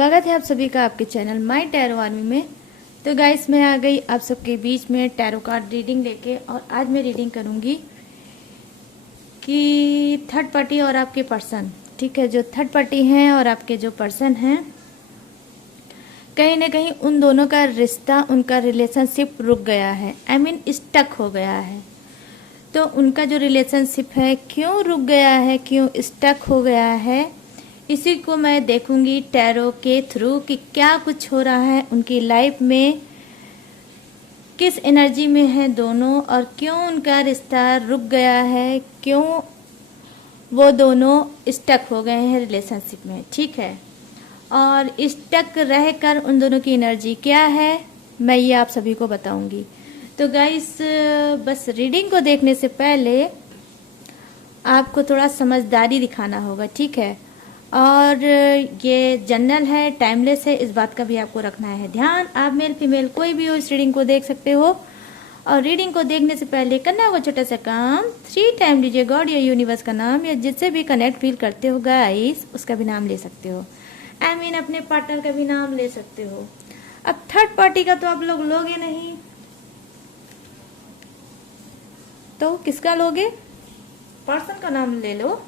स्वागत है आप सभी का आपके चैनल माय टैरो आर्मी में। तो गाइस मैं आ गई आप सबके बीच में टैरो कार्ड रीडिंग लेके, और आज मैं रीडिंग करूंगी कि थर्ड पार्टी और आपके पर्सन, ठीक है, जो थर्ड पार्टी हैं और आपके जो पर्सन हैं, कहीं ना कहीं उन दोनों का रिश्ता, उनका रिलेशनशिप रुक गया है, आई मीन स्टक हो गया है। तो उनका जो रिलेशनशिप है क्यों रुक गया है, क्यों स्टक हो गया है, इसी को मैं देखूंगी टैरो के थ्रू कि क्या कुछ हो रहा है उनकी लाइफ में, किस एनर्जी में है दोनों, और क्यों उनका रिश्ता रुक गया है, क्यों वो दोनों स्टक हो गए हैं रिलेशनशिप में, ठीक है। और स्टक रहकर उन दोनों की एनर्जी क्या है, मैं ये आप सभी को बताऊंगी। तो गाइस बस रीडिंग को देखने से पहले आपको थोड़ा समझदारी दिखाना होगा, ठीक है। और ये जनरल है, टाइमलेस है, इस बात का भी आपको रखना है ध्यान। आप मेल फीमेल कोई भी हो इस रीडिंग को देख सकते हो। और रीडिंग को देखने से पहले करना होगा छोटा सा काम, 3 टाइम लीजिए गॉड या यूनिवर्स का नाम, या जिससे भी कनेक्ट फील करते हो गाइस उसका भी नाम ले सकते हो, आई मीन अपने पार्टनर का भी नाम ले सकते हो। अब थर्ड पार्टी का तो आप लोग लोगे नहीं, तो किसका लोगे? पर्सन का नाम ले लो।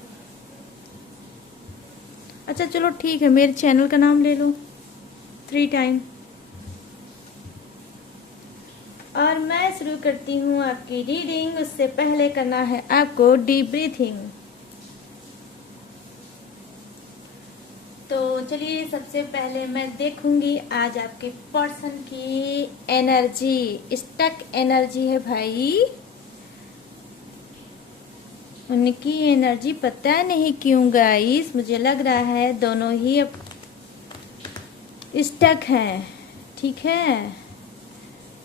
अच्छा चलो ठीक है, मेरे चैनल का नाम ले लो 3 टाइम। और मैं शुरू करती हूँ आपकी रीडिंग। उससे पहले करना है आपको डीप ब्रीथिंग। तो चलिए सबसे पहले मैं देखूंगी आज आपके पर्सन की एनर्जी। स्टक एनर्जी है भाई, उनकी एनर्जी पता नहीं क्यों गाइस, मुझे लग रहा है दोनों ही अब स्टक हैं, ठीक है।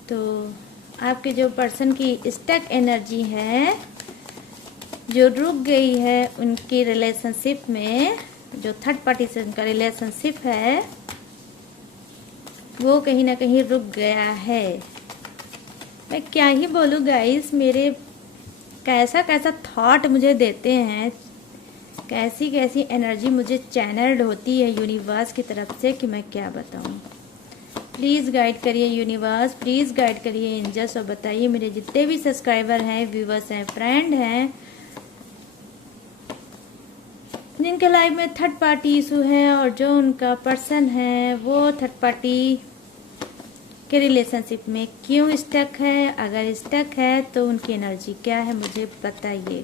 तो आपके जो पर्सन की स्टक एनर्जी है, जो रुक गई है उनकी रिलेशनशिप में, जो थर्ड पार्टी से उनका रिलेशनशिप है वो कहीं ना कहीं रुक गया है। मैं क्या ही बोलूँ गाइस, मेरे कैसा कैसा थॉट मुझे देते हैं, कैसी कैसी एनर्जी मुझे चैनल्ड होती है यूनिवर्स की तरफ से कि मैं क्या बताऊं। प्लीज़ गाइड करिए यूनिवर्स, प्लीज़ गाइड करिए एंजल्स, और बताइए मेरे जितने भी सब्सक्राइबर हैं, व्यूवर्स हैं, फ्रेंड हैं, जिनके लाइफ में थर्ड पार्टी इशू है और जो उनका पर्सन है वो थर्ड पार्टी के रिलेशनशिप में क्यों स्टक है, अगर स्टक है तो उनकी एनर्जी क्या है मुझे बताइए।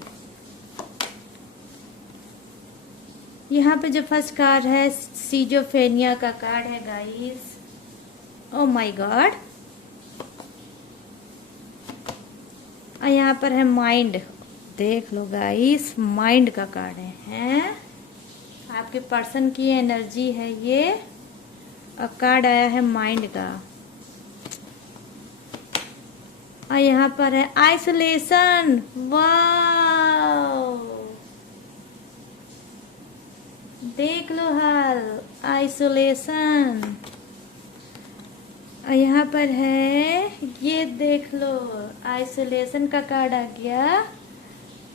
यहाँ पे जो फर्स्ट कार्ड है सीजोफेनिया का कार्ड है गाइस, ओ माय गॉड। और यहाँ पर है माइंड, देख लो गाइस, माइंड का कार्ड है आपके पर्सन की एनर्जी है ये, और कार्ड आया है माइंड का। और यहाँ पर है आइसोलेशन, वाओ, देख लो हाल, आइसोलेशन। और यहाँ पर है ये देख लो, आइसोलेशन का कार्ड आ गया।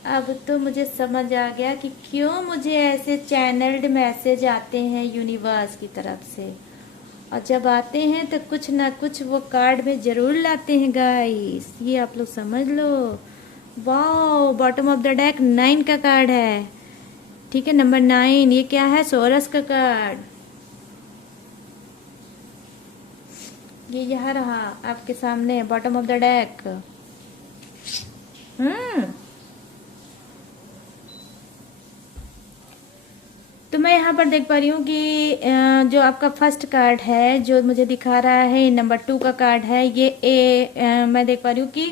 अब तो मुझे समझ आ गया कि क्यों मुझे ऐसे चैनल्ड मैसेज आते हैं यूनिवर्स की तरफ से, और जब आते हैं तो कुछ ना कुछ वो कार्ड में जरूर लाते हैं गाइस, ये आप लोग समझ लो। Wow, bottom of the deck 9 का कार्ड है, ठीक है, नंबर 9। ये क्या है? सोरस का कार्ड। ये यहाँ रहा आपके सामने बॉटम ऑफ द डेक। तो मैं यहाँ पर देख पा रही हूँ कि जो आपका फर्स्ट कार्ड है जो मुझे दिखा रहा है नंबर 2 का कार्ड है, ये मैं देख पा रही हूँ कि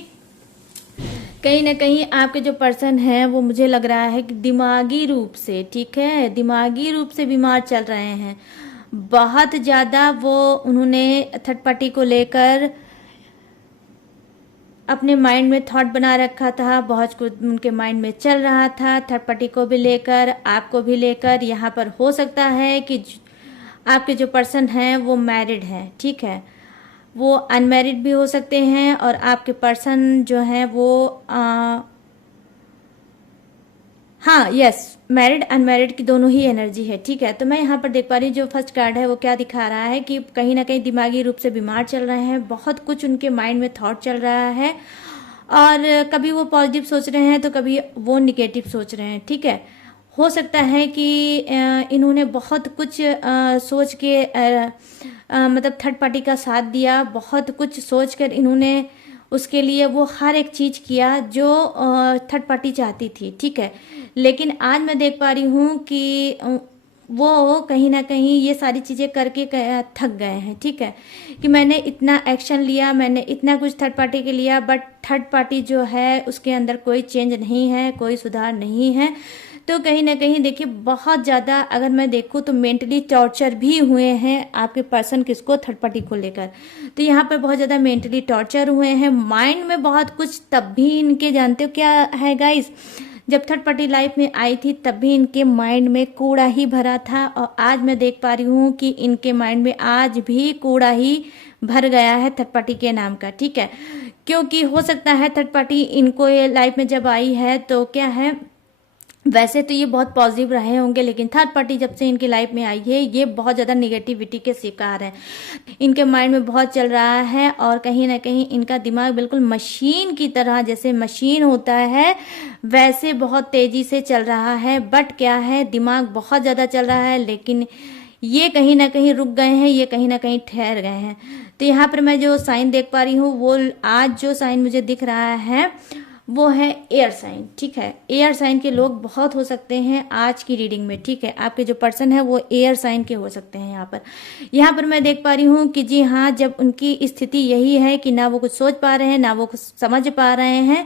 कहीं ना कहीं आपके जो पर्सन है वो मुझे लग रहा है कि दिमागी रूप से, ठीक है, दिमागी रूप से बीमार चल रहे हैं बहुत ज़्यादा। वो उन्होंने थर्ड पार्टी को लेकर अपने माइंड में थॉट बना रखा था, बहुत कुछ उनके माइंड में चल रहा था, थर्ड पार्टी को भी लेकर, आपको भी लेकर। यहाँ पर हो सकता है कि आपके जो पर्सन हैं वो मैरिड हैं, ठीक है, वो अनमैरिड भी हो सकते हैं, और आपके पर्सन जो हैं वो हाँ यस, मैरिड अनमैरिड की दोनों ही एनर्जी है, ठीक है। तो मैं यहाँ पर देख पा रही हूँ जो फर्स्ट कार्ड है वो क्या दिखा रहा है कि कहीं ना कहीं दिमागी रूप से बीमार चल रहे हैं, बहुत कुछ उनके माइंड में थॉट चल रहा है और कभी वो पॉजिटिव सोच रहे हैं तो कभी वो निगेटिव सोच रहे हैं, ठीक है। हो सकता है कि इन्होंने बहुत कुछ सोच के मतलब थर्ड पार्टी का साथ दिया, बहुत कुछ सोच कर इन्होंने उसके लिए वो हर एक चीज किया जो थर्ड पार्टी चाहती थी, ठीक है। लेकिन आज मैं देख पा रही हूँ कि वो कहीं ना कहीं ये सारी चीजें करके थक गए हैं, ठीक है। कि मैंने इतना एक्शन लिया, मैंने इतना कुछ थर्ड पार्टी के लिया, बट थर्ड पार्टी जो है उसके अंदर कोई चेंज नहीं है, कोई सुधार नहीं है। तो कहीं ना कहीं देखिए बहुत ज़्यादा अगर मैं देखूँ तो मेंटली टॉर्चर भी हुए हैं आपके पर्सन किसको, थर्ड पार्टी को लेकर। तो यहाँ पर बहुत ज़्यादा मेंटली टॉर्चर हुए हैं, माइंड में बहुत कुछ, तब भी इनके जानते हो क्या है गाइस, जब थर्ड पार्टी लाइफ में आई थी तब भी इनके माइंड में कूड़ा ही भरा था और आज मैं देख पा रही हूँ कि इनके माइंड में आज भी कूड़ा ही भर गया है थर्ड पार्टी के नाम का, ठीक है। क्योंकि हो सकता है थर्ड पार्टी इनको ये लाइफ में जब आई है तो क्या है, वैसे तो ये बहुत पॉजिटिव रहे होंगे लेकिन थर्ड पार्टी जब से इनकी लाइफ में आई है ये बहुत ज़्यादा निगेटिविटी के शिकार है, इनके माइंड में बहुत चल रहा है और कहीं ना कहीं इनका दिमाग बिल्कुल मशीन की तरह, जैसे मशीन होता है वैसे बहुत तेजी से चल रहा है। बट क्या है, दिमाग बहुत ज़्यादा चल रहा है लेकिन ये कहीं ना कहीं रुक गए हैं, ये कहीं ना कहीं ठहर गए हैं। तो यहाँ पर मैं जो साइन देख पा रही हूँ वो आज जो साइन मुझे दिख रहा है वो है एयर साइन, ठीक है। एयर साइन के लोग बहुत हो सकते हैं आज की रीडिंग में, ठीक है। आपके जो पर्सन है वो एयर साइन के हो सकते हैं। यहाँ पर मैं देख पा रही हूँ कि जी हाँ, जब उनकी स्थिति यही है कि ना वो कुछ सोच पा रहे हैं ना वो कुछ समझ पा रहे हैं,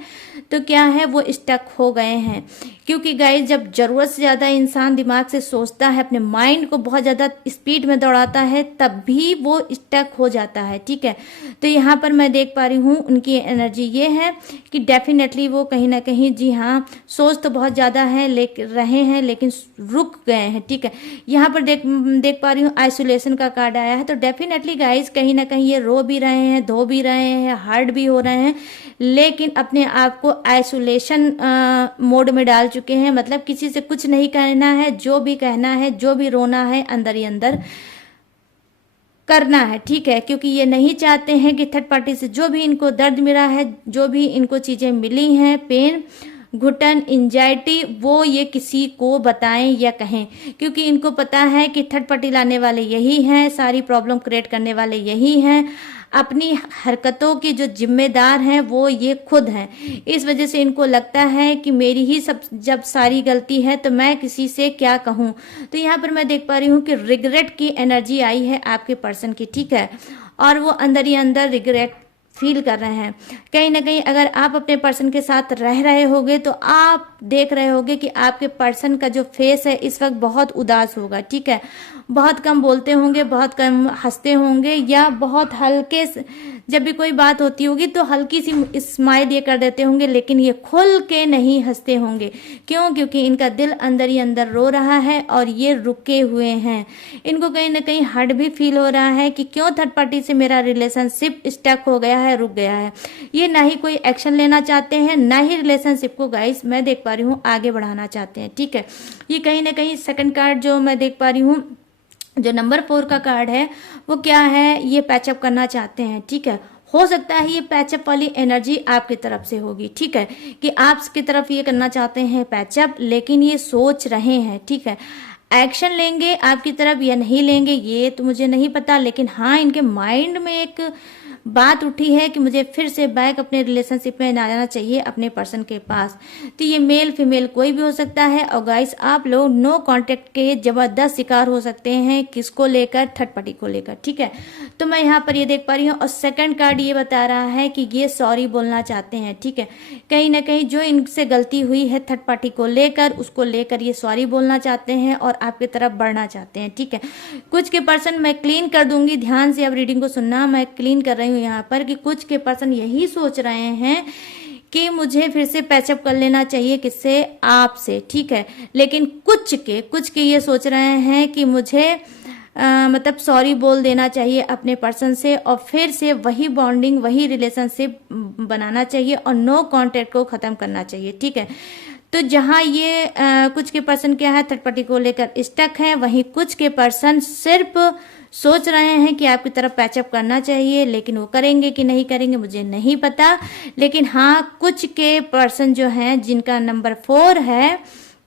तो क्या है वो स्टक हो गए हैं। क्योंकि गाइस जब जरूरत से ज्यादा इंसान दिमाग से सोचता है, अपने माइंड को बहुत ज्यादा स्पीड में दौड़ाता है, तब भी वो स्टक हो जाता है, ठीक है। तो यहाँ पर मैं देख पा रही हूँ उनकी एनर्जी ये है कि डेफिनेटली वो कहीं ना कहीं जी हाँ सोच तो बहुत ज्यादा है रहे हैं लेकिन रुक गए हैं, ठीक है। यहाँ पर देख पा रही हूँ आइसोलेशन का कार्ड आया है। तो डेफिनेटली गाइस कहीं ना कहीं ये रो भी रहे हैं, धो भी रहे हैं, हर्ट भी हो रहे हैं, लेकिन अपने आप को आइसोलेशन मोड में डाल चुके हैं। मतलब किसी से कुछ नहीं कहना है, जो भी कहना है, जो भी रोना है अंदर ही अंदर करना है, ठीक है। क्योंकि ये नहीं चाहते हैं कि थर्ड पार्टी से जो भी इनको दर्द मिला है, जो भी इनको चीजें मिली हैं, पेन, घुटन, एंजाइटी, वो ये किसी को बताएं या कहें। क्योंकि इनको पता है कि थर्ड पार्टी लाने वाले यही हैं, सारी प्रॉब्लम क्रिएट करने वाले यही हैं, अपनी हरकतों के जो जिम्मेदार हैं वो ये खुद हैं। इस वजह से इनको लगता है कि मेरी ही सब जब सारी गलती है तो मैं किसी से क्या कहूँ। तो यहाँ पर मैं देख पा रही हूँ कि रिग्रेट की एनर्जी आई है आपके पर्सन की, ठीक है। और वो अंदर ही अंदर रिग्रेट फील कर रहे हैं। कहीं ना कहीं अगर आप अपने पर्सन के साथ रह रहे होगे तो आप देख रहे होगे कि आपके पर्सन का जो फेस है इस वक्त बहुत उदास होगा, ठीक है। बहुत कम बोलते होंगे, बहुत कम हंसते होंगे, या बहुत हल्के जब भी कोई बात होती होगी तो हल्की सी स्माइल ये कर देते होंगे, लेकिन ये खुल के नहीं हंसते होंगे। क्यों? क्योंकि इनका दिल अंदर ही अंदर रो रहा है और ये रुके हुए हैं। इनको कहीं ना कहीं हर्ट भी फील हो रहा है कि क्यों थर्ड पार्टी से मेरा रिलेशनशिप स्टक हो गया है, रुक गया है। ये ना ही कोई एक्शन लेना चाहते हैं, ना ही रिलेशनशिप को गाइस मैं देख पा रही हूँ आगे बढ़ाना चाहते हैं, ठीक है। ये कहीं ना कहीं सेकंड कार्ड जो मैं देख पा रही हूँ, जो नंबर 4 का कार्ड है, वो क्या है, ये पैचअप करना चाहते हैं, ठीक है। हो सकता है ये पैचअप वाली एनर्जी आपकी तरफ से होगी, ठीक है, कि आपकी तरफ ये करना चाहते हैं पैचअप, लेकिन ये सोच रहे हैं, ठीक है। एक्शन लेंगे आपकी तरफ या नहीं लेंगे ये तो मुझे नहीं पता, लेकिन हाँ इनके माइंड में एक बात उठी है कि मुझे फिर से बैक अपने रिलेशनशिप में जाना चाहिए अपने पर्सन के पास। तो ये मेल फीमेल कोई भी हो सकता है। और गाइस आप लोग नो कांटेक्ट के जबरदस्त शिकार हो सकते हैं, किसको लेकर, थर्ड पार्टी को लेकर, ठीक है। तो मैं यहाँ पर ये देख पा रही हूँ। और सेकंड कार्ड ये बता रहा है कि ये सॉरी बोलना चाहते हैं, ठीक है। कहीं ना कहीं जो इनसे गलती हुई है थर्ड पार्टी को लेकर, उसको लेकर ये सॉरी बोलना चाहते हैं और आपकी तरफ बढ़ना चाहते हैं, ठीक है। कुछ के पर्सन मैं क्लीन कर दूंगी, ध्यान से अब रीडिंग को सुनना, मैं क्लीन कर रही हूँ यहाँ पर कि कुछ के पर्सन यही सोच रहे हैं कि मुझे फिर से पैचअप कर लेना चाहिए, किससे, आपसे, ठीक है। लेकिन कुछ के ये सोच रहे हैं कि मुझे मतलब सॉरी बोल देना चाहिए अपने पर्सन से और फिर से वही बॉन्डिंग, वही रिलेशनशिप बनाना चाहिए और नो कांटेक्ट को खत्म करना चाहिए, ठीक है। तो जहाँ ये कुछ के पर्सन क्या है, थर्ड पार्टी को लेकर स्टक है, वहीं कुछ के पर्सन सिर्फ सोच रहे हैं कि आपकी तरफ पैचअप करना चाहिए, लेकिन वो करेंगे कि नहीं करेंगे मुझे नहीं पता। लेकिन हाँ, कुछ के पर्सन जो हैं जिनका नंबर 4 है,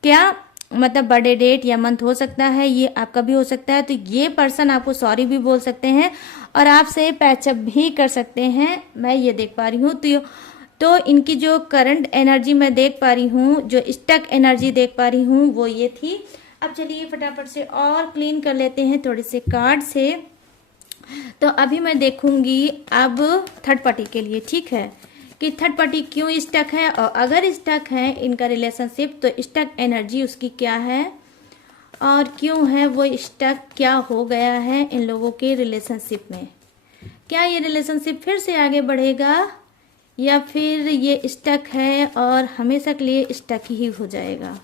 क्या मतलब बर्थडे डेट या मंथ हो सकता है, ये आपका भी हो सकता है, तो ये पर्सन आपको सॉरी भी बोल सकते हैं और आपसे पैचअप भी कर सकते हैं, मैं ये देख पा रही हूँ। तो इनकी जो करंट एनर्जी मैं देख पा रही हूँ, जो स्टक एनर्जी देख पा रही हूँ, वो ये थी। अब चलिए फटाफट से और क्लीन कर लेते हैं थोड़े से कार्ड से। तो अभी मैं देखूंगी अब थर्ड पार्टी के लिए, ठीक है, कि थर्ड पार्टी क्यों स्टक है, और अगर स्टक है इनका रिलेशनशिप तो स्टक एनर्जी उसकी क्या है और क्यों है वो स्टक, क्या हो गया है इन लोगों के रिलेशनशिप में। क्या ये रिलेशनशिप फिर से आगे बढ़ेगा या फिर ये स्टक है और हमेशा के लिए स्टक ही हो जाएगा।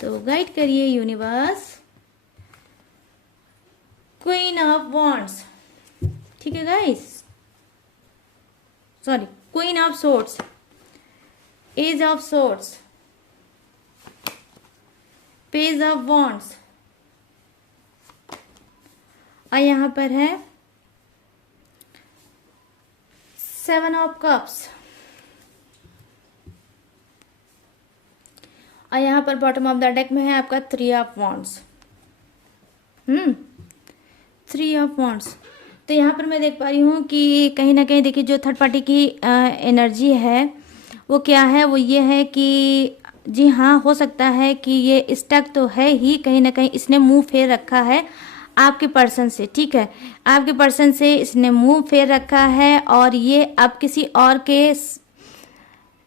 तो गाइड करिए यूनिवर्स। क्वीन ऑफ वॉन्ड्स, ठीक है guys, sorry, queen of swords, ace of swords, page of wands, और यहां पर है 7 ऑफ कप्स, और यहां पर बॉटम ऑफ द डेक में है आपका 3 ऑफ वॉन्ड्स। 3 of wands. तो यहाँ पर मैं देख पा रही हूँ कि कहीं ना कहीं देखिए जो थर्ड पार्टी की एनर्जी है वो क्या है, वो ये है कि जी हाँ, हो सकता है कि ये स्टक तो है ही, कहीं ना कहीं इसने मुंह फेर रखा है आपके पर्सन से, ठीक है, आपके पर्सन से इसने मुंह फेर रखा है और ये अब किसी और के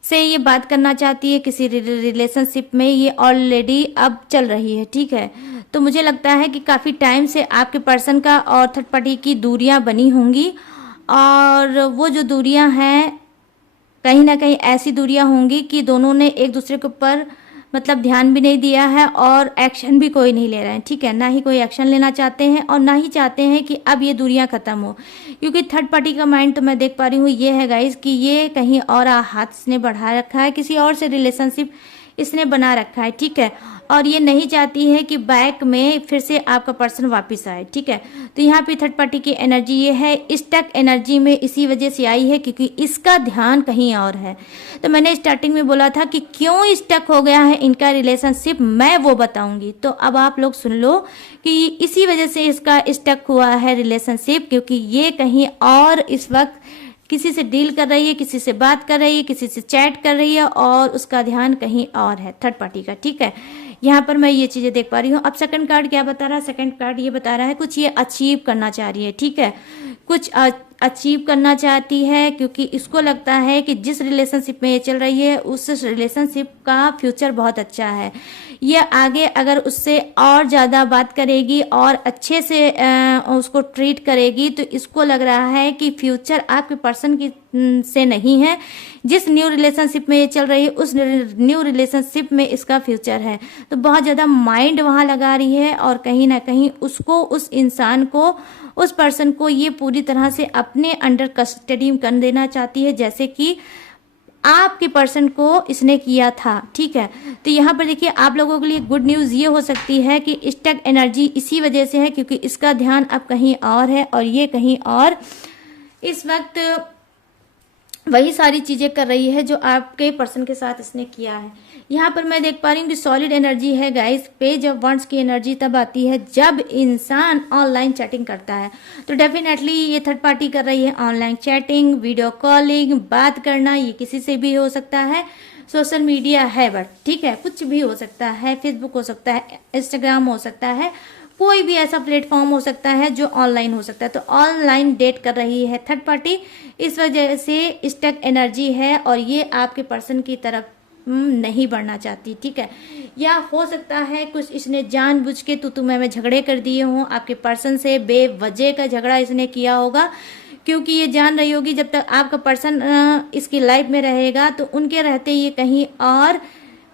से ये बात करना चाहती है, किसी रिलेशनशिप में ये ऑलरेडी अब चल रही है, ठीक है। तो मुझे लगता है कि काफ़ी टाइम से आपके पर्सन का और थर्ड पार्टी की दूरियां बनी होंगी, और वो जो दूरियां हैं कहीं ना कहीं ऐसी दूरियां होंगी कि दोनों ने एक दूसरे के ऊपर मतलब ध्यान भी नहीं दिया है और एक्शन भी कोई नहीं ले रहे हैं, ठीक है, ना ही कोई एक्शन लेना चाहते हैं और ना ही चाहते हैं कि अब ये दूरियां खत्म हो, क्योंकि थर्ड पार्टी का माइंड तो मैं देख पा रही हूँ ये है गाइस कि ये कहीं और हाथ इसने बढ़ा रखा है, किसी और से रिलेशनशिप इसने बना रखा है, ठीक है, और ये नहीं चाहती है कि बैक में फिर से आपका पर्सन वापस आए, ठीक है। तो यहाँ पे थर्ड पार्टी की एनर्जी ये है, स्टक एनर्जी में इसी वजह से आई है क्योंकि इसका ध्यान कहीं और है। तो मैंने स्टार्टिंग में बोला था कि क्यों स्टक हो गया है इनका रिलेशनशिप, मैं वो बताऊंगी। तो अब आप लोग सुन लो कि इसी वजह से इसका स्टक हुआ है रिलेशनशिप, क्योंकि ये कहीं और इस वक्त किसी से डील कर रही है, किसी से बात कर रही है, किसी से चैट कर रही है और उसका ध्यान कहीं और है थर्ड पार्टी का, ठीक है। यहाँ पर मैं ये चीजें देख पा रही हूँ। अब सेकंड कार्ड क्या बता रहा है, सेकंड कार्ड ये बता रहा है कुछ ये अचीव करना चाह रही है, ठीक है, कुछ अचीव करना चाहती है, क्योंकि इसको लगता है कि जिस रिलेशनशिप में ये चल रही है उस रिलेशनशिप का फ्यूचर बहुत अच्छा है। ये आगे अगर उससे और ज़्यादा बात करेगी और अच्छे से उसको ट्रीट करेगी तो इसको लग रहा है कि फ्यूचर आपके पर्सन की से नहीं है, जिस न्यू रिलेशनशिप में ये चल रही है उस न्यू रिलेशनशिप में इसका फ्यूचर है। तो बहुत ज़्यादा माइंड वहाँ लगा रही है और कहीं ना कहीं उसको, उस इंसान को, उस पर्सन को ये पूरी तरह से अपने अंडर कस्टडी कर देना चाहती है, जैसे कि आपके पर्सन को इसने किया था, ठीक है। तो यहाँ पर देखिए आप लोगों के लिए गुड न्यूज़ ये हो सकती है कि स्टक एनर्जी इसी वजह से है क्योंकि इसका ध्यान अब कहीं और है और ये कहीं और इस वक्त वही सारी चीजें कर रही है जो आपके पर्सन के साथ इसने किया है। यहाँ पर मैं देख पा रही हूँ कि सॉलिड एनर्जी है गाइस। पेज ऑफ वंड्स की एनर्जी तब आती है जब इंसान ऑनलाइन चैटिंग करता है, तो डेफिनेटली ये थर्ड पार्टी कर रही है ऑनलाइन चैटिंग, वीडियो कॉलिंग, बात करना, ये किसी से भी हो सकता है, सोशल मीडिया है बट ठीक है, कुछ भी हो सकता है, फेसबुक हो सकता है, इंस्टाग्राम हो सकता है, कोई भी ऐसा प्लेटफॉर्म हो सकता है जो ऑनलाइन हो सकता है। तो ऑनलाइन डेट कर रही है थर्ड पार्टी, इस वजह से स्टक एनर्जी है और ये आपके पर्सन की तरफ नहीं बढ़ना चाहती, ठीक है। या हो सकता है कुछ इसने जानबूझ के तू मैं झगड़े कर दिए हों आपके पर्सन से, बेवजह का झगड़ा इसने किया होगा, क्योंकि ये जान रही होगी जब तक आपका पर्सन इसकी लाइफ में रहेगा तो उनके रहते ये कहीं और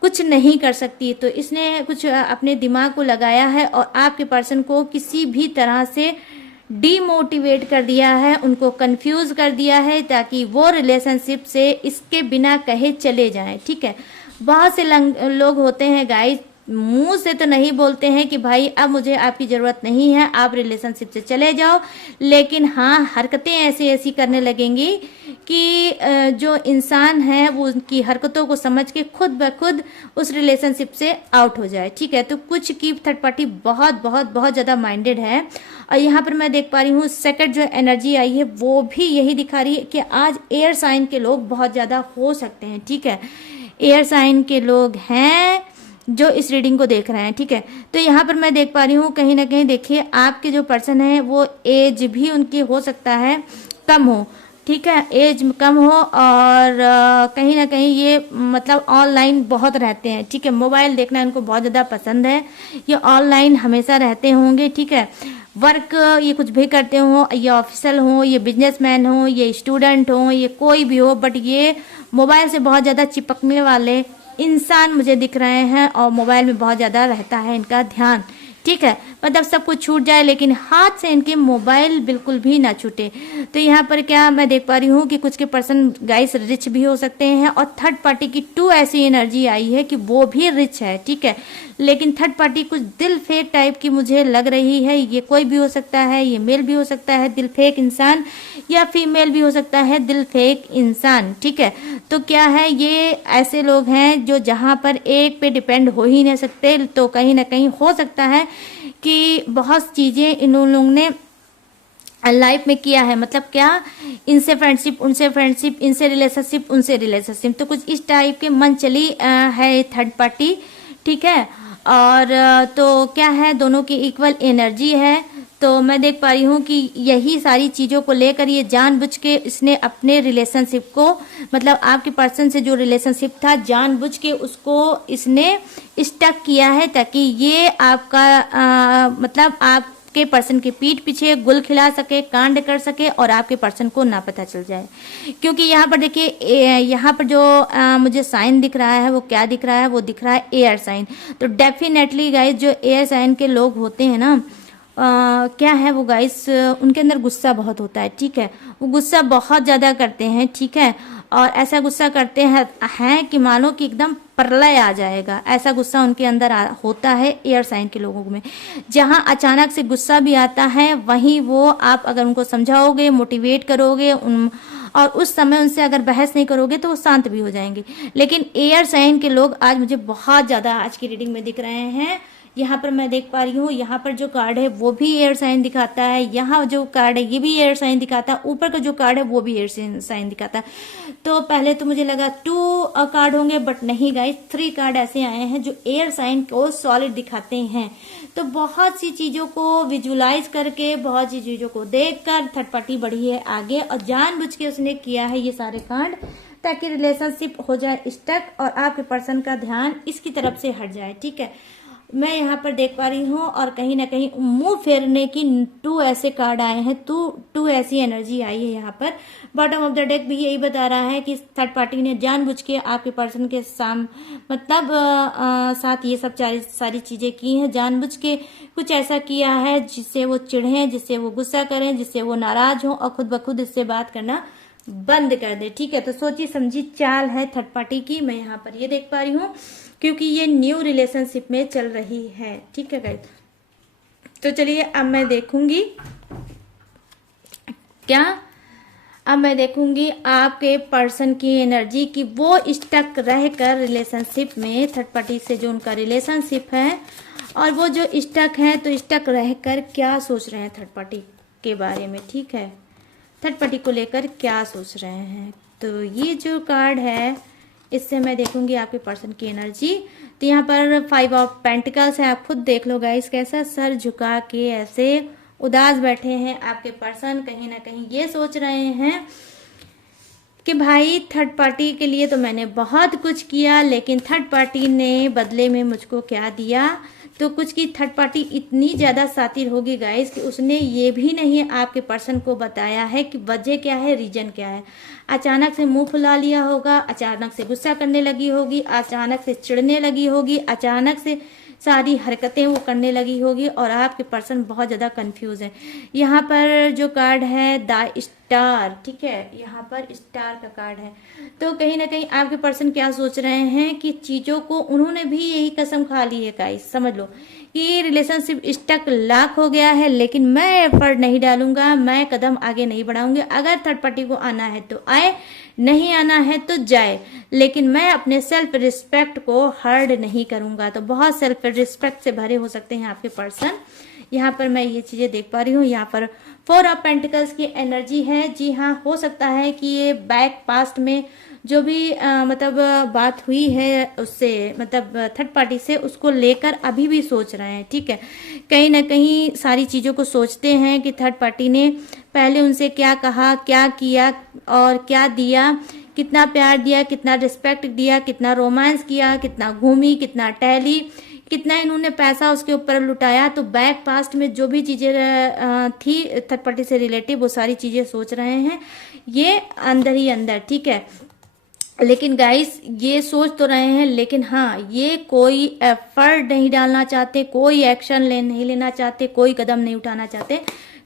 कुछ नहीं कर सकती। तो इसने कुछ अपने दिमाग को लगाया है और आपके पर्सन को किसी भी तरह से डीमोटिवेट कर दिया है, उनको कंफ्यूज कर दिया है ताकि वो रिलेशनशिप से इसके बिना कहे चले जाएं, ठीक है। बहुत से लोग होते हैं गाइस, मुंह से तो नहीं बोलते हैं कि भाई अब मुझे आपकी ज़रूरत नहीं है, आप रिलेशनशिप से चले जाओ, लेकिन हाँ हरकतें ऐसी ऐसी करने लगेंगी कि जो इंसान है वो उनकी हरकतों को समझ के खुद ब खुद उस रिलेशनशिप से आउट हो जाए। ठीक है, तो कुछ की थर्ड पार्टी बहुत बहुत बहुत ज़्यादा माइंडेड है। और यहाँ पर मैं देख पा रही हूँ सेकंड जो एनर्जी आई है वो भी यही दिखा रही है कि आज एयर साइन के लोग बहुत ज़्यादा हो सकते हैं। ठीक है, एयर साइन के लोग हैं जो इस रीडिंग को देख रहे हैं। ठीक है, तो यहाँ पर मैं देख पा रही हूँ कहीं ना कहीं देखिए आपके जो पर्सन है वो एज भी उनकी हो सकता है कम हो। ठीक है, एज कम हो और कहीं ना कहीं ये मतलब ऑनलाइन बहुत रहते हैं। ठीक है, मोबाइल देखना इनको बहुत ज़्यादा पसंद है, ये ऑनलाइन हमेशा रहते होंगे। ठीक है, वर्क ये कुछ भी करते हो, ये ऑफिसर हो, ये बिजनेसमैन हो, ये स्टूडेंट हो, ये कोई भी हो, बट ये मोबाइल से बहुत ज़्यादा चिपकने वाले इंसान मुझे दिख रहे हैं और मोबाइल में बहुत ज़्यादा रहता है इनका ध्यान। ठीक है, मतलब सब कुछ छूट जाए लेकिन हाथ से इनके मोबाइल बिल्कुल भी ना छूटे। तो यहाँ पर क्या मैं देख पा रही हूँ कि कुछ के पर्सन गाइस रिच भी हो सकते हैं और थर्ड पार्टी की 2 ऐसी एनर्जी आई है कि वो भी रिच है। ठीक है, लेकिन थर्ड पार्टी कुछ दिल फेक टाइप की मुझे लग रही है। ये कोई भी हो सकता है, ये मेल भी हो सकता है दिल फेक इंसान, या फीमेल भी हो सकता है दिल फेक इंसान। ठीक है, तो क्या है ये ऐसे लोग हैं जो जहाँ पर एक पे डिपेंड हो ही नहीं सकते। तो कहीं ना कहीं हो सकता है कि बहुत चीज़ें इन लोगों ने लाइफ में किया है, मतलब क्या, इनसे फ्रेंडशिप, उनसे फ्रेंडशिप, इनसे रिलेशनशिप, उनसे रिलेशनशिप, तो कुछ इस टाइप के मन चली है थर्ड पार्टी। ठीक है, और तो क्या है दोनों की इक्वल एनर्जी है। तो मैं देख पा रही हूँ कि यही सारी चीज़ों को लेकर ये जानबूझ के इसने अपने रिलेशनशिप को, मतलब आपके पर्सन से जो रिलेशनशिप था जानबूझ के उसको इसने स्टक किया है ताकि ये आपका मतलब आपके पर्सन के पीठ पीछे गुल खिला सके, कांड कर सके और आपके पर्सन को ना पता चल जाए। क्योंकि यहाँ पर देखिए यहाँ पर जो मुझे साइन दिख रहा है वो क्या दिख रहा है, वो दिख रहा है एयर साइन। तो डेफिनेटली गाइस जो एयर साइन के लोग होते हैं ना क्या है वो गाइस उनके अंदर गुस्सा बहुत होता है। ठीक है, वो गुस्सा बहुत ज़्यादा करते हैं। ठीक है, और ऐसा गुस्सा करते हैं कि मानो कि एकदम प्रलय आ जाएगा, ऐसा गुस्सा उनके अंदर होता है एयर साइन के लोगों में। जहां अचानक से गुस्सा भी आता है वहीं वो आप अगर उनको समझाओगे, मोटिवेट करोगे और उस समय उनसे अगर बहस नहीं करोगे तो वो शांत भी हो जाएंगे। लेकिन एयर साइन के लोग आज मुझे बहुत ज़्यादा आज की रीडिंग में दिख रहे हैं। यहाँ पर मैं देख पा रही हूँ यहाँ पर जो कार्ड है वो भी एयर साइन दिखाता है, यहाँ जो कार्ड है ये भी एयर साइन दिखाता है, ऊपर का जो कार्ड है वो भी एयर साइन दिखाता है। तो पहले तो मुझे लगा 2 कार्ड होंगे बट नहीं गाइस, 3 कार्ड ऐसे आए हैं जो एयर साइन को सॉलिड दिखाते हैं। तो बहुत सी चीज़ों को विजुलाइज करके, बहुत सी चीज़ों को देखकर थर्ड पार्टी बढ़ी है आगे और जानबूझ के उसने किया है ये सारे कार्ड ताकि रिलेशनशिप हो जाए स्टक और आपके पर्सन का ध्यान इसकी तरफ से हट जाए। ठीक है, मैं यहाँ पर देख पा रही हूँ और कहीं ना कहीं मुंह फेरने की 2 ऐसे कार्ड आए हैं, 2 ऐसी एनर्जी आई है यहाँ पर। बॉटम ऑफ द डेक भी यही बता रहा है कि थर्ड पार्टी ने जानबूझ के आपके पर्सन के मतलब साथ ये सब सारी चीजें की हैं, जानबूझ के कुछ ऐसा किया है जिससे वो चिढ़ें, जिससे वो गुस्सा करें, जिससे वो नाराज हों और खुद ब खुद इससे बात करना बंद कर दे। ठीक है, तो सोची समझी चाल है थर्ड पार्टी की, मैं यहाँ पर ये देख पा रही हूँ क्योंकि ये न्यू रिलेशनशिप में चल रही है। ठीक है गाइस, तो चलिए अब मैं देखूंगी अब मैं देखूंगी आपके पर्सन की एनर्जी की वो स्टक रहकर रिलेशनशिप में थर्ड पार्टी से जो उनका रिलेशनशिप है और वो जो स्टक है तो स्टक रहकर क्या सोच रहे हैं थर्ड पार्टी के बारे में। ठीक है, थर्ड पार्टी को लेकर क्या सोच रहे हैं। तो ये जो कार्ड है इससे मैं देखूंगी आपके पर्सन की एनर्जी। तो यहाँ पर 5 ऑफ पेंटिकल्स है, आप खुद देख लो गाइस कैसा सर झुका के ऐसे उदास बैठे हैं आपके पर्सन। कहीं ना कहीं ये सोच रहे हैं कि भाई थर्ड पार्टी के लिए तो मैंने बहुत कुछ किया लेकिन थर्ड पार्टी ने बदले में मुझको क्या दिया। तो कुछ की थर्ड पार्टी इतनी ज़्यादा शातिर होगी गाइस कि उसने ये भी नहीं आपके पर्सन को बताया है कि वजह क्या है, रीजन क्या है। अचानक से मुंह फुला लिया होगा, अचानक से गुस्सा करने लगी होगी, अचानक से चिढ़ने लगी होगी, अचानक से सारी हरकतें वो करने लगी होगी और आपके पर्सन बहुत ज़्यादा कंफ्यूज है। यहाँ पर जो कार्ड है द स्टार, ठीक है, यहाँ पर स्टार का कार्ड है। तो कहीं ना कहीं आपके पर्सन क्या सोच रहे हैं कि चीज़ों को उन्होंने भी यही कसम खा ली है गाइस, समझ लो कि रिलेशनशिप स्टक लॉक हो गया है, लेकिन मैं एफर्ट नहीं डालूंगा, मैं कदम आगे नहीं बढ़ाऊंगी। अगर थर्ड पार्टी को आना है तो आए, नहीं आना है तो जाए, लेकिन मैं अपने सेल्फ रिस्पेक्ट को हर्ट नहीं करूंगा। तो बहुत सेल्फ रिस्पेक्ट से भरे हो सकते हैं आपके पर्सन। यहाँ पर मैं ये चीजें देख पा रही हूँ। यहाँ पर 4 ऑफ पेंटिकल्स की एनर्जी है। जी हाँ, हो सकता है कि ये बैक पास्ट में जो भी मतलब बात हुई है उससे, मतलब थर्ड पार्टी से, उसको लेकर अभी भी सोच रहे हैं, ठीक है। कहीं ना कहीं सारी चीज़ों को सोचते हैं कि थर्ड पार्टी ने पहले उनसे क्या कहा, क्या किया और क्या दिया, कितना प्यार दिया, कितना रिस्पेक्ट दिया, कितना रोमांस किया, कितना घूमी, कितना टहली, कितना इन्होंने पैसा उसके ऊपर लुटाया। तो बैक पास्ट में जो भी चीज़ें थी थर्ड पार्टी से रिलेटिव, वो सारी चीज़ें सोच रहे हैं ये अंदर ही अंदर, ठीक है। लेकिन गाइस ये सोच तो रहे हैं, लेकिन हाँ, ये कोई एफर्ट नहीं डालना चाहते, कोई एक्शन नहीं लेना चाहते, कोई कदम नहीं उठाना चाहते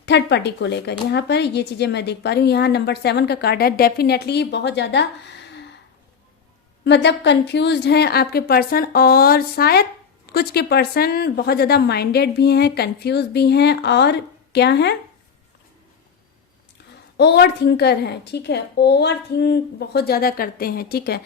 थर्ड पार्टी को लेकर। यहाँ पर ये चीजें मैं देख पा रही हूँ। यहाँ नंबर 7 का कार्ड है। डेफिनेटली बहुत ज्यादा मतलब कंफ्यूज्ड हैं आपके पर्सन, और शायद कुछ के पर्सन बहुत ज्यादा माइंडेड भी हैं, कंफ्यूज भी हैं, और क्या है, ओवर थिंकर हैं, ठीक है। ओवर थिंक बहुत ज्यादा करते हैं, ठीक है।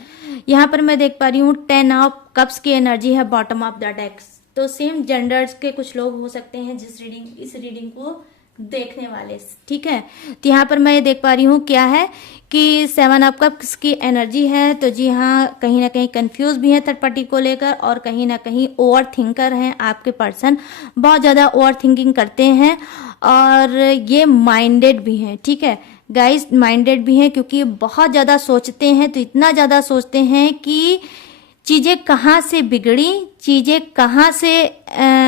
यहाँ पर मैं देख पा रही हूँ 10 ऑफ कप्स की एनर्जी है बॉटम ऑफ द डेक्स। तो सेम जेंडर्स के कुछ लोग हो सकते हैं इस रीडिंग को देखने वाले, ठीक है। तो यहाँ पर मैं ये देख पा रही हूँ क्या है कि 7 ऑफ कप्स की एनर्जी है। तो जी हाँ, कहीं ना कहीं कंफ्यूज भी है थर्ड पार्टी को लेकर, और कहीं ना कहीं ओवर थिंकर हैं आपके पर्सन, बहुत ज्यादा ओवर थिंकिंग करते हैं, और ये माइंडेड भी हैं, ठीक है गाइस, माइंडेड भी हैं, क्योंकि बहुत ज्यादा सोचते हैं। तो इतना ज्यादा सोचते हैं कि चीजें कहाँ से बिगड़ी, चीजें कहाँ से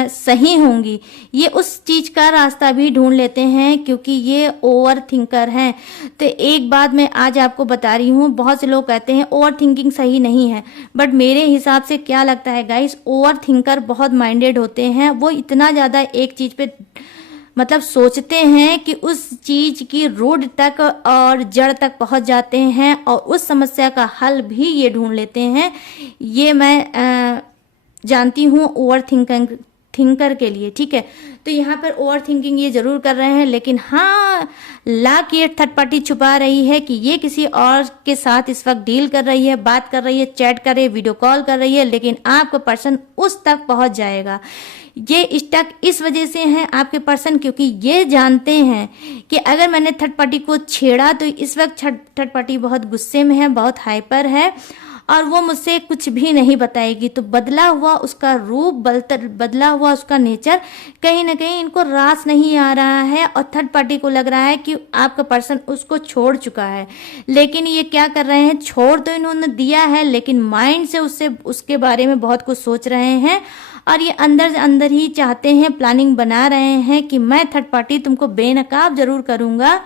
सही होंगी, ये उस चीज का रास्ता भी ढूंढ लेते हैं, क्योंकि ये ओवर थिंकर हैं। तो एक बात मैं आज आपको बता रही हूँ, बहुत से लोग कहते हैं ओवर थिंकिंग सही नहीं है, बट मेरे हिसाब से क्या लगता है गाइस, ओवर थिंकर बहुत माइंडेड होते हैं। वो इतना ज्यादा एक चीज पे मतलब सोचते हैं कि उस चीज की रूट तक और जड़ तक पहुंच जाते हैं, और उस समस्या का हल भी ये ढूंढ लेते हैं। ये मैं जानती हूँ ओवर थिंकर के लिए, ठीक है। तो यहाँ पर ओवर थिंकिंग ये जरूर कर रहे हैं, लेकिन हाँ, लाख ये थर्ड पार्टी छुपा रही है कि ये किसी और के साथ इस वक्त डील कर रही है, बात कर रही है, चैट कर रही है, वीडियो कॉल कर रही है, लेकिन आपका पर्सन उस तक पहुंच जाएगा। ये स्टक इस वजह से है आपके पर्सन, क्योंकि ये जानते हैं कि अगर मैंने थर्ड पार्टी को छेड़ा तो इस वक्त थर्ड पार्टी बहुत गुस्से में है, बहुत हाइपर है, और वो मुझसे कुछ भी नहीं बताएगी। तो बदला हुआ उसका रूप, बदला हुआ उसका नेचर कहीं ना कहीं इनको रास नहीं आ रहा है, और थर्ड पार्टी को लग रहा है कि आपका पर्सन उसको छोड़ चुका है। लेकिन ये क्या कर रहे हैं, छोड़ तो इन्होंने दिया है, लेकिन माइंड से उसके बारे में बहुत कुछ सोच रहे हैं, और ये अंदर से अंदर ही चाहते हैं, प्लानिंग बना रहे हैं कि मैं थर्ड पार्टी तुमको बेनकाब जरूर करूंगा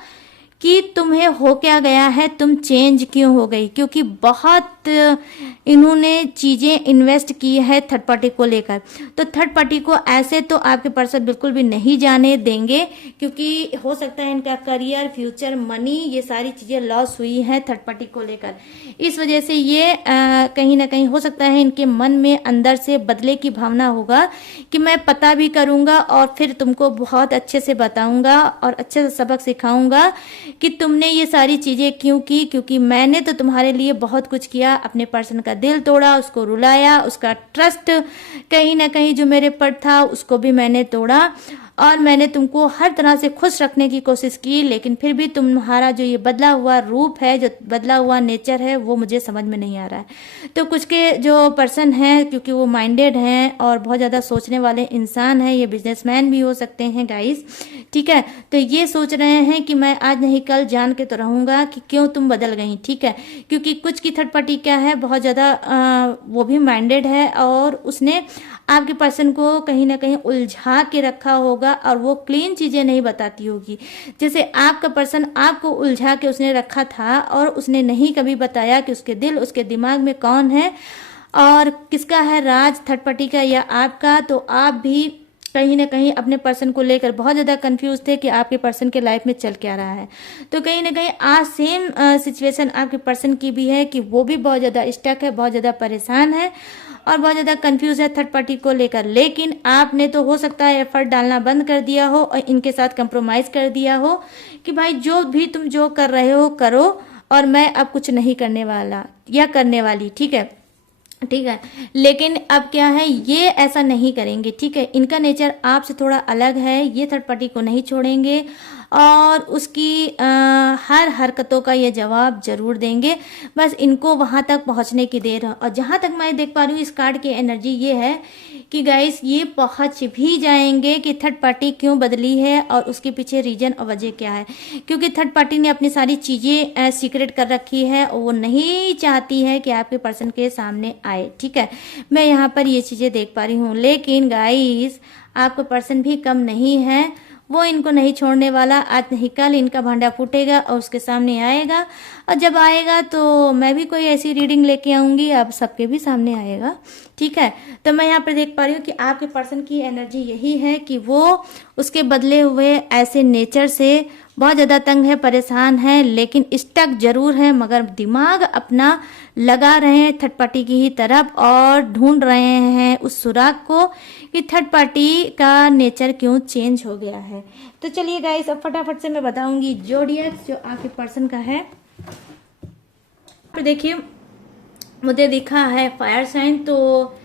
कि तुम्हें हो क्या गया है, तुम चेंज क्यों हो गई, क्योंकि बहुत इन्होंने चीजें इन्वेस्ट की है थर्ड पार्टी को लेकर। तो थर्ड पार्टी को ऐसे तो आपके पर्सन बिल्कुल भी नहीं जाने देंगे, क्योंकि हो सकता है इनका करियर, फ्यूचर, मनी, ये सारी चीजें लॉस हुई है थर्ड पार्टी को लेकर। इस वजह से ये कहीं ना कहीं हो सकता है इनके मन में अंदर से बदले की भावना होगा कि मैं पता भी करूंगा और फिर तुमको बहुत अच्छे से बताऊंगा और अच्छे से सबक सिखाऊंगा कि तुमने ये सारी चीजें क्यों की, क्योंकि मैंने तो तुम्हारे लिए बहुत कुछ किया, अपने पर्सन का दिल तोड़ा, उसको रुलाया, उसका ट्रस्ट कहीं ना कहीं जो मेरे पर था उसको भी मैंने तोड़ा, और मैंने तुमको हर तरह से खुश रखने की कोशिश की, लेकिन फिर भी तुम्हारा जो ये बदला हुआ रूप है, जो बदला हुआ नेचर है, वो मुझे समझ में नहीं आ रहा है। तो कुछ के जो पर्सन हैं, क्योंकि वो माइंडेड हैं और बहुत ज़्यादा सोचने वाले इंसान हैं, ये बिजनेसमैन भी हो सकते हैं गाइस, ठीक है। तो ये सोच रहे हैं कि मैं आज नहीं कल जान के तो रहूंगा कि क्यों तुम बदल गई, ठीक है। क्योंकि कुछ की थर्ड पार्टी क्या है, बहुत ज़्यादा वो भी माइंडेड है, और उसने आपके पर्सन को कहीं ना कहीं उलझा के रखा होगा, और वो क्लीन चीजें नहीं बताती होगी। जैसे आपका पर्सन आपको उलझा के उसने रखा था, और उसने नहीं कभी बताया कि उसके दिल, उसके दिमाग में कौन है, और किसका है राज, थर्ड पार्टी का या आपका। तो आप भी कहीं ना कहीं अपने पर्सन को लेकर बहुत ज़्यादा कंफ्यूज थे कि आपके पर्सन के लाइफ में चल क्या रहा है। तो कहीं ना कहीं आज सेम सिचुएशन आपके पर्सन की भी है कि वो भी बहुत ज़्यादा स्टक है, बहुत ज़्यादा परेशान है और बहुत ज़्यादा कंफ्यूज है थर्ड पार्टी को लेकर। लेकिन आपने तो हो सकता है एफर्ट डालना बंद कर दिया हो और इनके साथ कंप्रोमाइज़ कर दिया हो कि भाई जो भी तुम जो कर रहे हो करो और मैं अब कुछ नहीं करने वाला या करने वाली, ठीक है, ठीक है। लेकिन अब क्या है, ये ऐसा नहीं करेंगे, ठीक है। इनका नेचर आपसे थोड़ा अलग है, ये थर्ड पार्टी को नहीं छोड़ेंगे और उसकी हर हरकतों का ये जवाब जरूर देंगे। बस इनको वहां तक पहुंचने की देर है। और जहां तक मैं देख पा रही हूँ इस कार्ड की एनर्जी ये है कि गाइस ये पहुंच भी जाएंगे कि थर्ड पार्टी क्यों बदली है और उसके पीछे रीजन और वजह क्या है। क्योंकि थर्ड पार्टी ने अपनी सारी चीजें सीक्रेट कर रखी है और वो नहीं चाहती है कि आपके पर्सन के सामने आए, ठीक है। मैं यहाँ पर ये चीजें देख पा रही हूँ। लेकिन गाइस आपका पर्सन भी कम नहीं है, वो इनको नहीं छोड़ने वाला। आज नहीं कल इनका भांडा फूटेगा और उसके सामने आएगा। और जब आएगा तो मैं भी कोई ऐसी रीडिंग लेके आऊंगी, अब सबके भी सामने आएगा, ठीक है। तो मैं यहाँ पर देख पा रही हूँ कि आपके पर्सन की एनर्जी यही है कि वो उसके बदले हुए ऐसे नेचर से बहुत ज़्यादा तंग है, परेशान है, लेकिन स्टक जरूर है, मगर दिमाग अपना लगा रहे हैं थर्ड पार्टी की ही तरफ और ढूंढ रहे हैं उस सुराग को कि थर्ड पार्टी का नेचर क्यों चेंज हो गया है। तो चलिए गाइस अब फटाफट से मैं बताऊंगी ज़ोडिएक्स जो आपके पर्सन का है। तो देखिए मुझे दिखा है फायर साइन, तो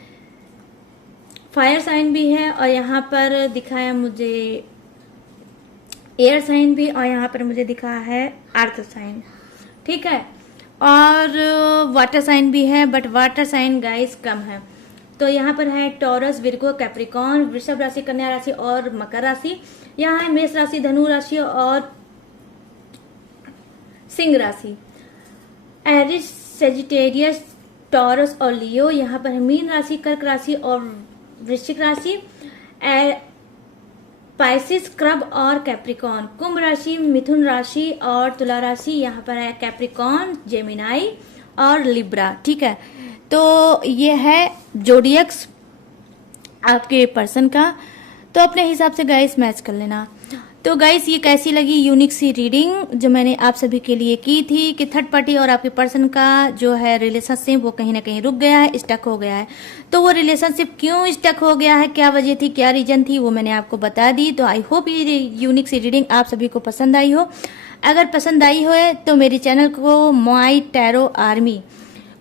फायर साइन भी है और यहाँ पर दिखा है मुझे एयर साइन भी और यहाँ पर मुझे दिखा है अर्थ साइन, ठीक है। और वाटर साइन भी है, बट वाटर साइन गाइस कम है। तो यहाँ पर है टॉरस, विर्गो, कैप्रिकॉर्न, वृषभ राशि, कन्या राशि और मकर राशि। यहाँ है मेष राशि, धनु राशि और सिंह राशि। एरिस, सेजिटेरियस, टॉरस और लियो। यहाँ पर है मीन राशि, कर्क राशि और वृश्चिक राशि। पाइसिस, क्रब और कैप्रिकॉर्न। कुंभ राशि, मिथुन राशि और तुला राशि। यहाँ पर है कैप्रिकॉर्न, जेमिनाई और लिब्रा, ठीक है। तो ये है ज़ोडिएक्स आपके पर्सन का। तो अपने हिसाब से गाइस मैच कर लेना। तो गाइस ये कैसी लगी यूनिक सी रीडिंग जो मैंने आप सभी के लिए की थी कि थर्ड पार्टी और आपके पर्सन का जो है रिलेशनशिप वो कहीं ना कहीं रुक गया है, स्टक हो गया है। तो वो रिलेशनशिप क्यों स्टक हो गया है, क्या वजह थी, क्या रीजन थी, वो मैंने आपको बता दी। तो आई होप ये यूनिक सी रीडिंग आप सभी को पसंद आई हो। अगर पसंद आई हो तो मेरे चैनल को माई टैरो आर्मी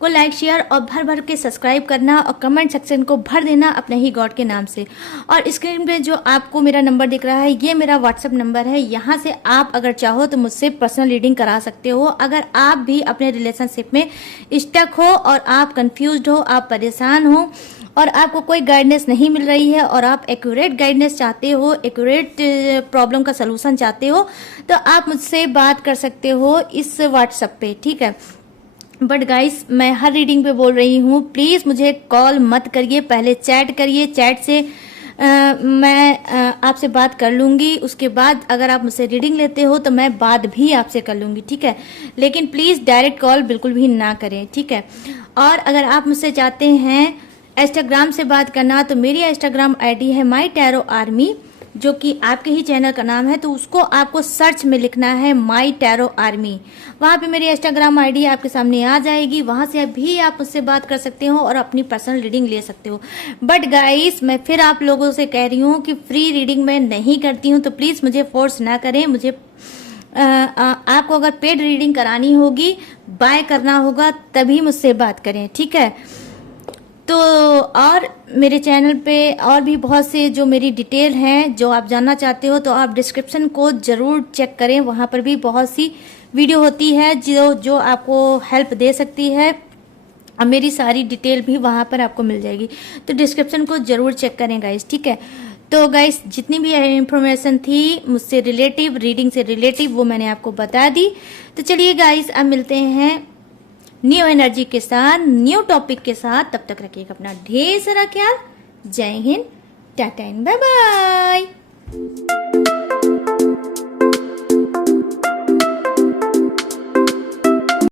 को लाइक, शेयर और भर भर के सब्सक्राइब करना और कमेंट सेक्शन को भर देना अपने ही गॉड के नाम से। और स्क्रीन पे जो आपको मेरा नंबर दिख रहा है ये मेरा व्हाट्सएप नंबर है। यहाँ से आप अगर चाहो तो मुझसे पर्सनल रीडिंग करा सकते हो। अगर आप भी अपने रिलेशनशिप में स्टक हो और आप कंफ्यूज्ड हो, आप परेशान हो और आपको कोई गाइडेंस नहीं मिल रही है और आप एक्यूरेट गाइडेंस चाहते हो, एक्यूरेट प्रॉब्लम का सलूशन चाहते हो, तो आप मुझसे बात कर सकते हो इस व्हाट्सएप पे, ठीक है। बट गाइस मैं हर रीडिंग पे बोल रही हूँ, प्लीज़ मुझे कॉल मत करिए, पहले चैट करिए। चैट से मैं आपसे बात कर लूँगी, उसके बाद अगर आप मुझसे रीडिंग लेते हो तो मैं बात भी आपसे कर लूँगी, ठीक है। लेकिन प्लीज़ डायरेक्ट कॉल बिल्कुल भी ना करें, ठीक है। और अगर आप मुझसे चाहते हैं इंस्टाग्राम से बात करना तो मेरी इंस्टाग्राम आईडी है माई टैरो आर्मी, जो कि आपके ही चैनल का नाम है। तो उसको आपको सर्च में लिखना है माई टैरो आर्मी। वहाँ पे मेरी इंस्टाग्राम आईडी आपके सामने आ जाएगी, वहाँ से भी आप मुझसे बात कर सकते हो और अपनी पर्सनल रीडिंग ले सकते हो। बट गाइस मैं फिर आप लोगों से कह रही हूँ कि फ्री रीडिंग मैं नहीं करती हूँ, तो प्लीज़ मुझे फोर्स ना करें। मुझे आपको अगर पेड रीडिंग करानी होगी, बाय करना होगा, तभी मुझसे बात करें, ठीक है। तो और मेरे चैनल पे और भी बहुत से जो मेरी डिटेल हैं जो आप जानना चाहते हो तो आप डिस्क्रिप्शन को ज़रूर चेक करें। वहाँ पर भी बहुत सी वीडियो होती है जो आपको हेल्प दे सकती है और मेरी सारी डिटेल भी वहाँ पर आपको मिल जाएगी। तो डिस्क्रिप्शन को ज़रूर चेक करें गाइस, ठीक है। तो गाइस जितनी भी इंफॉर्मेशन थी मुझसे रिलेटिव, रीडिंग से रिलेटिव, वो मैंने आपको बता दी। तो चलिए गाइस अब मिलते हैं न्यू एनर्जी के साथ, न्यू टॉपिक के साथ। तब तक रखिएगा अपना ढेर सारा ख्याल। जय हिंद, टाटा एंड बाय बाय।